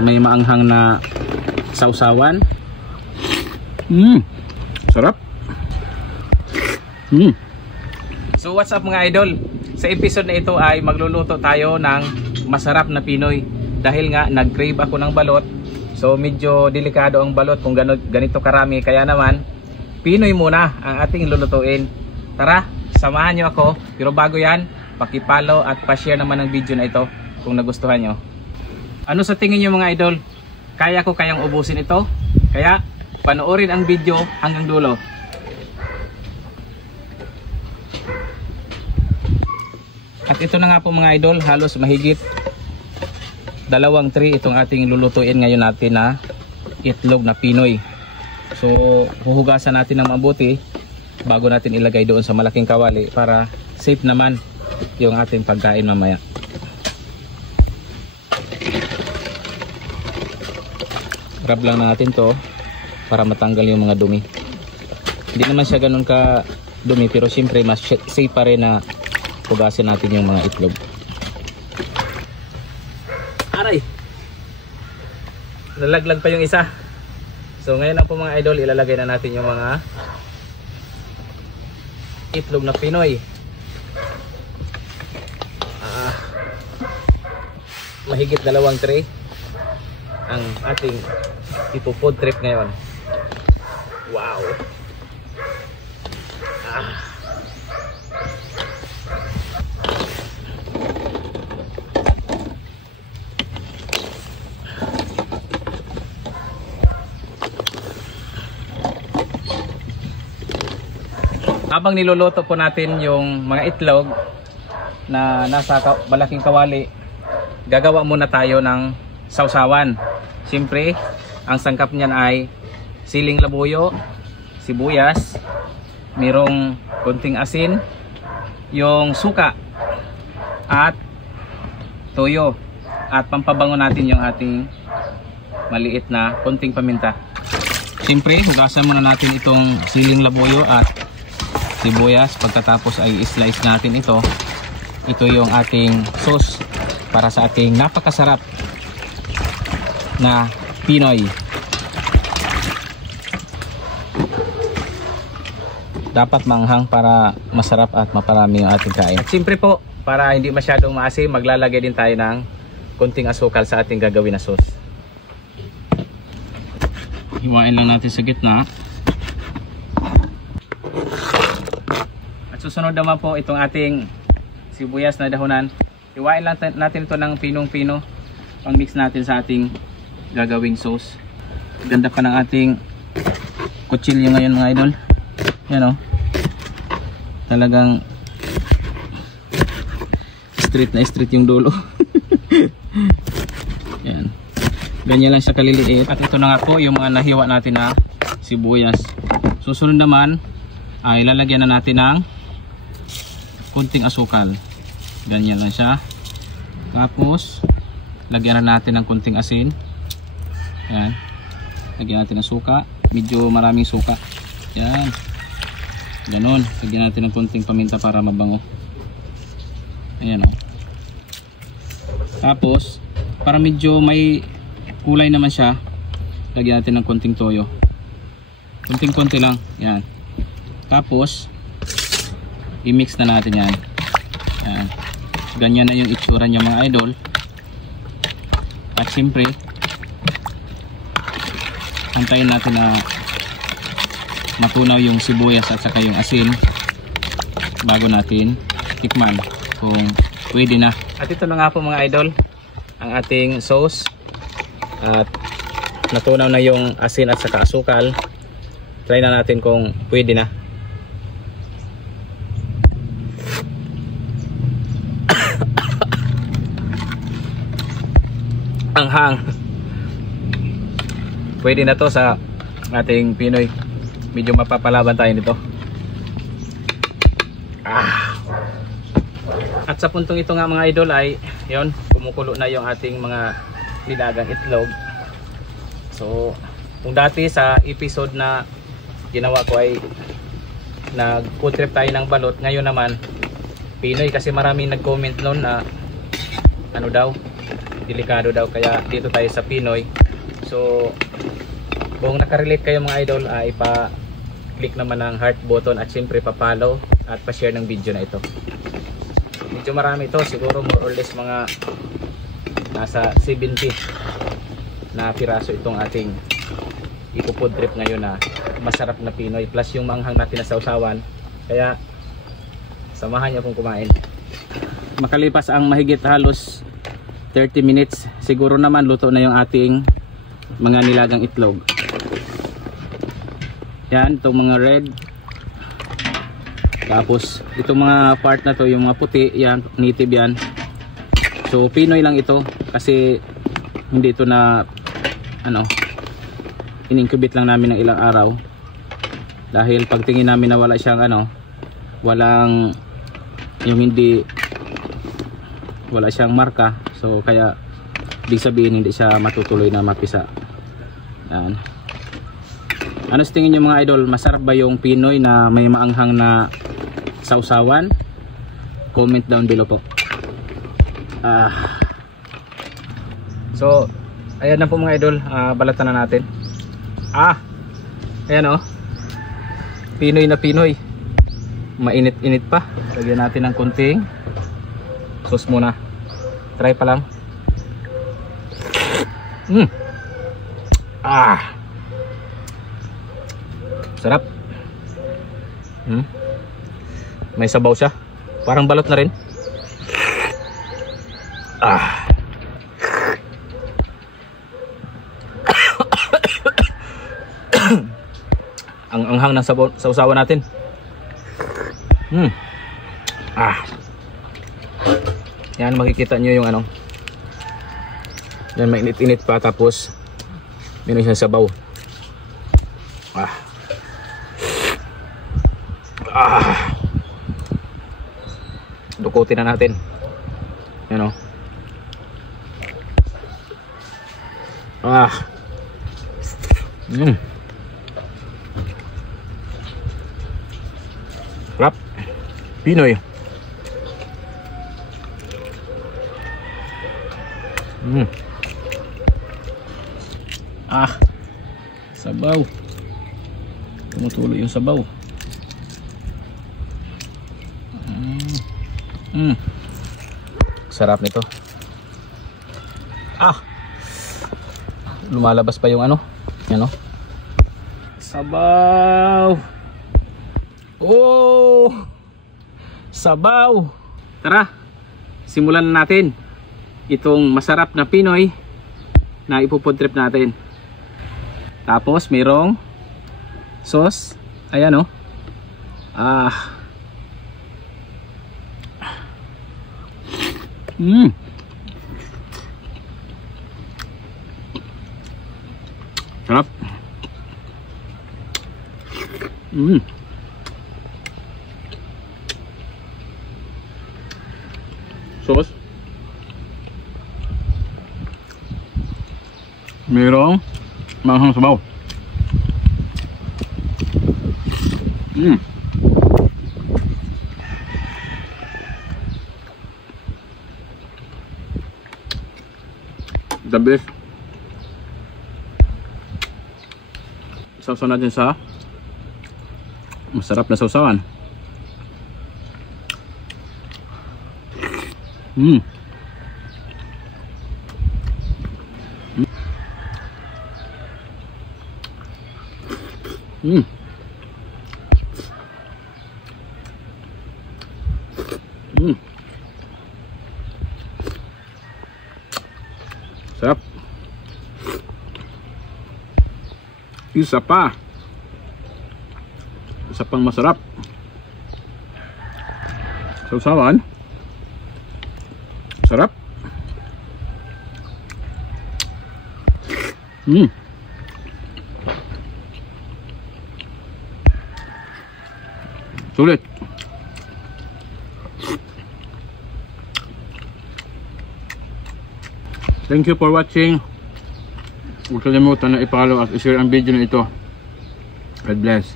may maanghang na sausawan. Sarap. So what's up mga idol? Sa episode na ito ay magluluto tayo ng masarap na Pinoy. Dahil nga nag-crave ako ng balot. So medyo delikado ang balot kung ganito karami. Kaya naman Pinoy muna ang ating lulutuin. Tara, samahan nyo ako. Pero bago yan, paki-follow at pa-share naman ang video na ito kung nagustuhan nyo. Ano sa tingin nyo mga idol? Kaya ko kayang ubusin ito? Kaya panoorin ang video hanggang dulo. At ito na nga po mga idol, halos mahigit 2 tray itong ating lulutuin ngayon natin na itlog na Pinoy. So huhugasan natin ng mabuti bago natin ilagay doon sa malaking kawali para safe naman yung ating pagkain mamaya. Rub lang natin to para matanggal yung mga dumi. Hindi naman siya ganun ka dumi, pero siyempre mas safe pa rin na hugasin natin yung mga itlog. Aray! Nalaglag pa yung isa. So ngayon na po mga idol, ilalagay na natin yung mga itlog na Pinoy. Mahigit 2 tray ang ating ipo-food trip ngayon. Wow! Habang niluluto po natin yung mga itlog na nasa malaking kawali, gagawa muna tayo ng sausawan. Siyempre, ang sangkap niyan ay siling labuyo, sibuyas, mayroong konting asin, yung suka, at toyo. At pampabango natin yung ating maliit na konting paminta. Siyempre, hugasan muna natin itong siling labuyo at sibuyas. Pagkatapos ay slice natin ito. Ito yung ating sauce para sa ating napakasarap na Pinoy. Dapat manghang para masarap at maparami yung ating kain. At siyempre po, para hindi masyadong maasim, maglalagay din tayo ng konting asukal sa ating gagawin na sauce. Hiwain lang natin sa gitna. At susunod naman po itong ating sibuyas na dahunan. Hiwain lang natin ito ng pinong-pino. Pang mix natin sa ating gagawing sauce. Ganda pa ng ating kutsilyo ngayon mga idol. Yan o. Talagang straight na straight yung dulo. Yan. Ganyan lang siya kaliliit. At ito na nga po yung mga nahiwa natin na sibuyas. Susunod naman ay lalagyan na natin ng kunting asukal. Ganyan lang siya. Tapos lagyan na natin ng kunting asin. Yan. Lagyan natin ng suka. Medyo maraming suka. Yan. Ganon. Lagyan natin ng kunting paminta para mabango. Ayan o. Tapos para medyo may kulay naman siya, lagyan natin ng kunting toyo. Kunting-kunti lang. Yan. Tapos i-mix na natin yan. Yan. Ganyan na yung itsura niya mga idol. At siyempre antayin natin na matunaw yung sibuyas at saka yung asin bago natin tikman kung pwede na. At ito na nga po mga idol ang ating sauce. At natunaw na yung asin at saka asukal. Try na natin kung pwede na. Anghang. Pwede na to sa ating Pinoy. Medyo mapapalaban tayo nito. At sa puntong ito nga mga idol ay yon, kumukulo na yung ating mga nilagang itlog. So kung dati sa episode na ginawa ko ay nag-food trip tayo ng balot, ngayon naman Pinoy, kasi maraming nag-comment noon na ano daw, delikado daw, kaya dito tayo sa Pinoy. So kung nakarelate kayo mga idol, ipa-click naman ng heart button at syempre pa-follow at pa-share ng video na ito. Medyo marami ito, siguro more or less mga nasa 70 na piraso itong ating ipo-food trip ngayon na masarap na Pinoy, plus yung manghang natin na sausawan. Kaya samahan niyo akong kumain. Makalipas ang mahigit halos 30 minutes, siguro naman luto na yung ating mga nilagang itlog. Yan, itong mga red. Tapos itong mga part na to, yung mga puti, yan, native yan. So Pinoy lang ito kasi hindi ito na in-incubate lang namin ng ilang araw. Dahil pagtingin namin na wala siyang walang wala siyang marka, so kaya ibig sabihin hindi siya matutuloy na mapisa. Yan. Ano sa tingin niyo mga idol, masarap ba yung Pinoy na may maanghang na sausawan? Comment down below po. So ayan na po mga idol, balatan na natin. Ayan Pinoy na Pinoy, mainit-init pa. Lagyan natin ng konting sauce muna. Try pa lang. Sarap. May sabaw siya, parang balot na rin. Ang anghang ng sausawan natin. Yan, makikita nyo yung yan, mainit-init pa, tapos meron siyang sabaw. Dukutin na natin. Yan Rap Pinoy. Sabaw. Tumutulo yung sabaw. Sarap nito. Lumalabas pa yung sabaw. Sabaw. Tara, simulan na natin itong masarap na Pinoy na ipo-food trip natin. Tapos mayroong sauce. Ayan sarap. Sauce. Mayroong manghang sabaw. The best. Sausaw natin sa masarap na sausawan. Sarap. Isa pang masarap sausawan. Sarap. Sulit. Thank you for watching. Huwag kalimutan na i-follow at i-share ang video na ito. God bless.